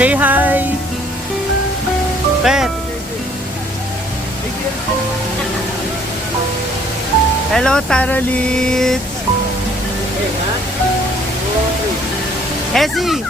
Say hi! Pet! Hello, Taralits! Hesi!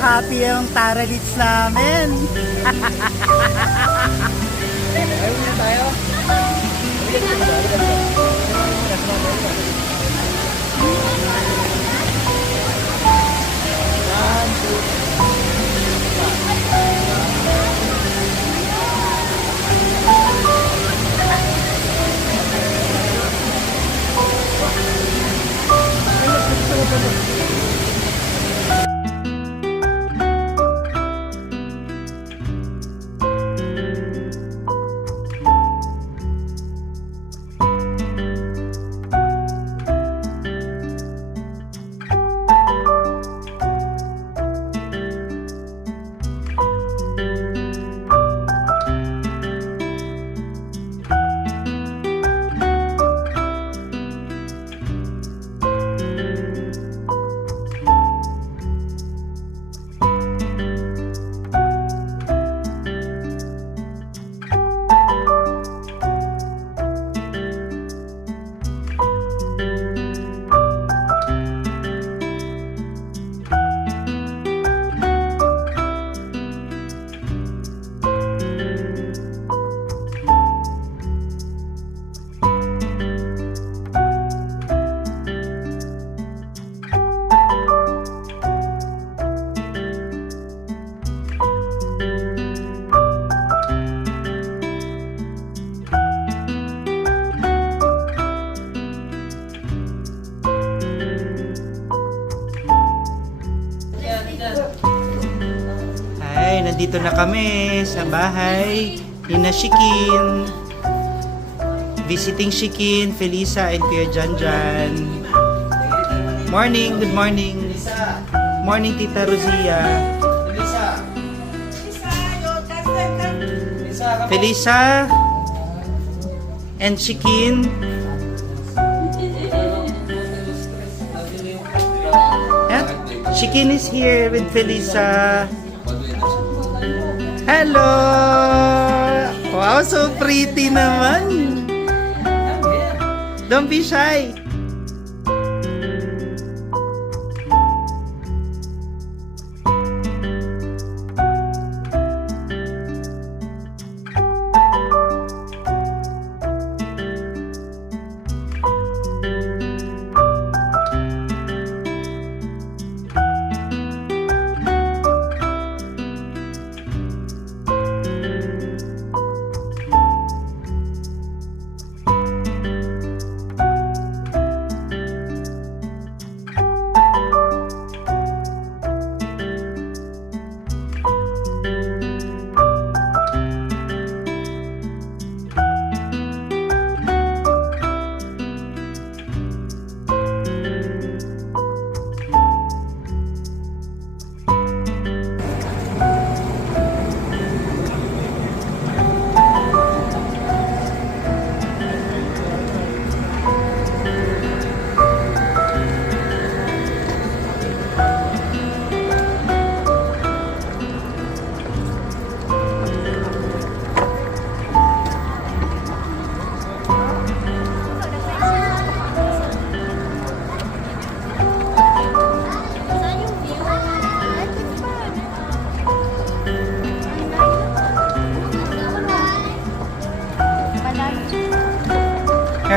Happy yung Taralits namin! Ayaw na tayo. Ay, nandito na kami sa bahay ni na Shikin. Visiting Shikin, Felisa, and Kuya Janjan. Morning, good morning. Morning, Tita Rosia. Felisa and Shikin. Yeah? Shikin is here with Felisa. Hello! Wow, so pretty naman! Don't be shy!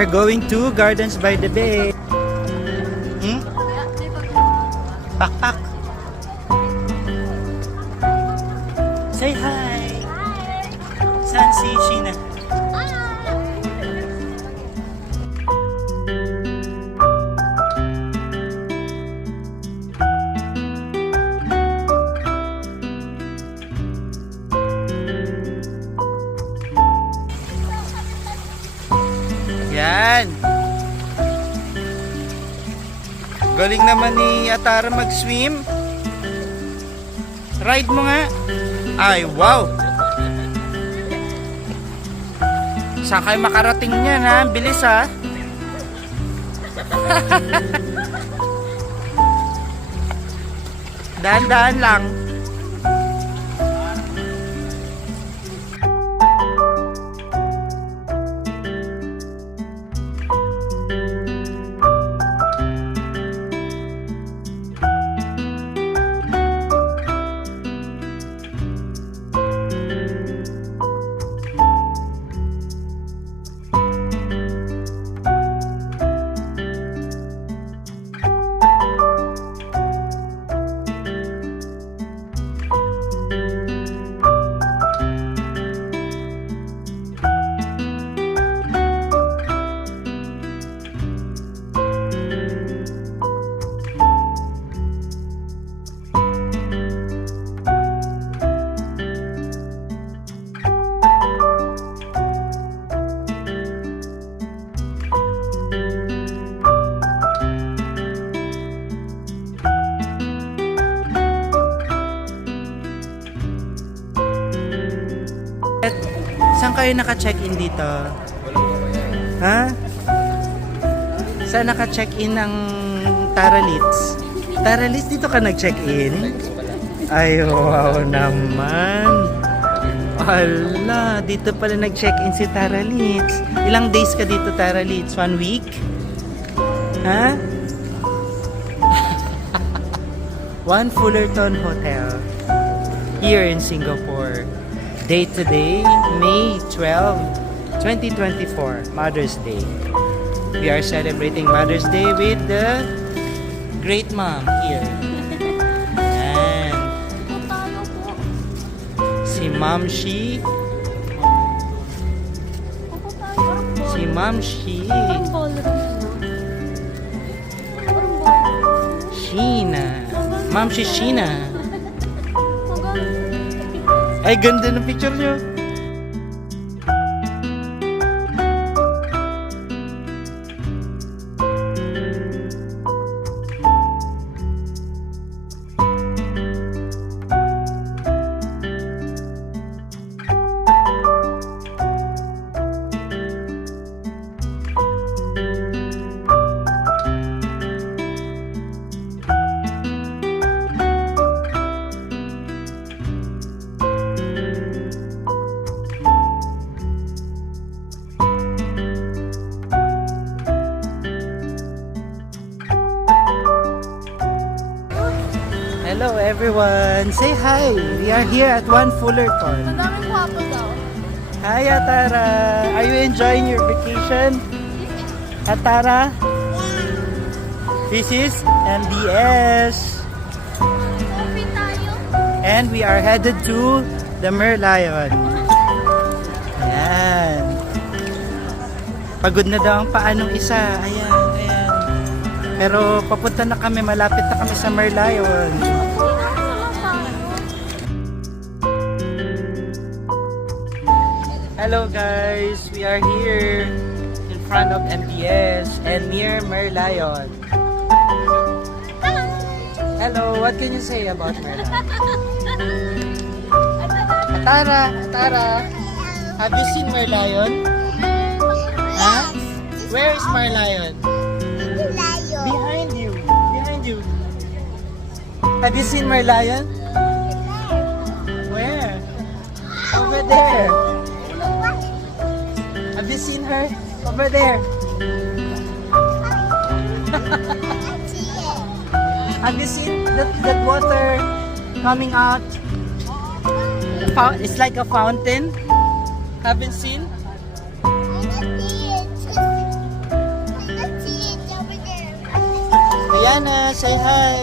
We're going to Gardens by the Bay. Pakpak. Say hi. Saan si Sheena? Galing naman ni Atara mag-swim. Ride mo nga. Ay, wow. Saan kayo makarating niyan ha? Bilis ha. Daan-daan lang. Saan kayo naka-check-in dito? Ha? Saan naka-check-in ng Tara Litz? Tara Litz, dito ka nag-check-in? Ay, wow naman. Ala, dito pala nag-check-in si Tara Litz. Ilang days ka dito, Tara Litz? 1 week? Ha? One Fullerton Hotel here in Singapore. Date today, May 12, 2024, Mother's Day. We are celebrating Mother's Day with the great mom here. And si Ma'am Shi. Si Ma'am Shi. Sheena. Ma'am Shi Sheena. Ay, ganda ng picture nyo. Hello everyone! Say hi! We are here at One Fullerton. Madaming kwapo daw. Hi Atara! Are you enjoying your vacation? Atara? This is MBS. Coffee tayo. And we are headed to the Merlion. Ayan. Pagod na daw ang paa nung isa. Ayan, ayan. Pero papunta na kami, malapit na kami sa Merlion. Hello guys, we are here in front of MBS and near Merlion. Hello, what can you say about Merlion? Atara, Atara, have you seen Merlion? Huh? Where is Merlion? Behind you, behind you. Have you seen Merlion? Where? Over there. Have you seen her? Over there. Have you seen that water coming out? It's like a fountain. Haven't seen? Diana, say hi.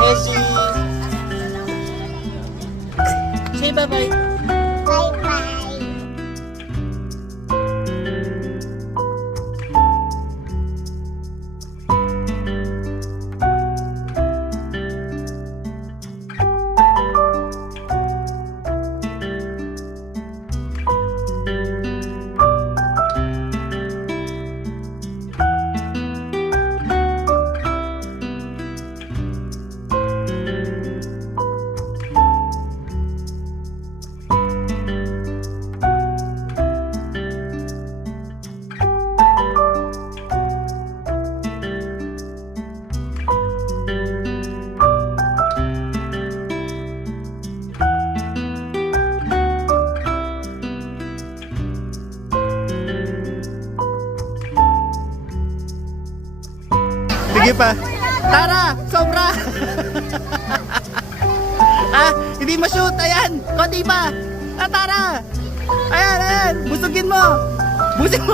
Hezi. Say bye-bye. Sige pa. Tara, sobra. Ah, hindi ma-shoot. Ayan, konti pa. Ah, Tara. Ayan, ayan. Busugin mo. Busugin mo.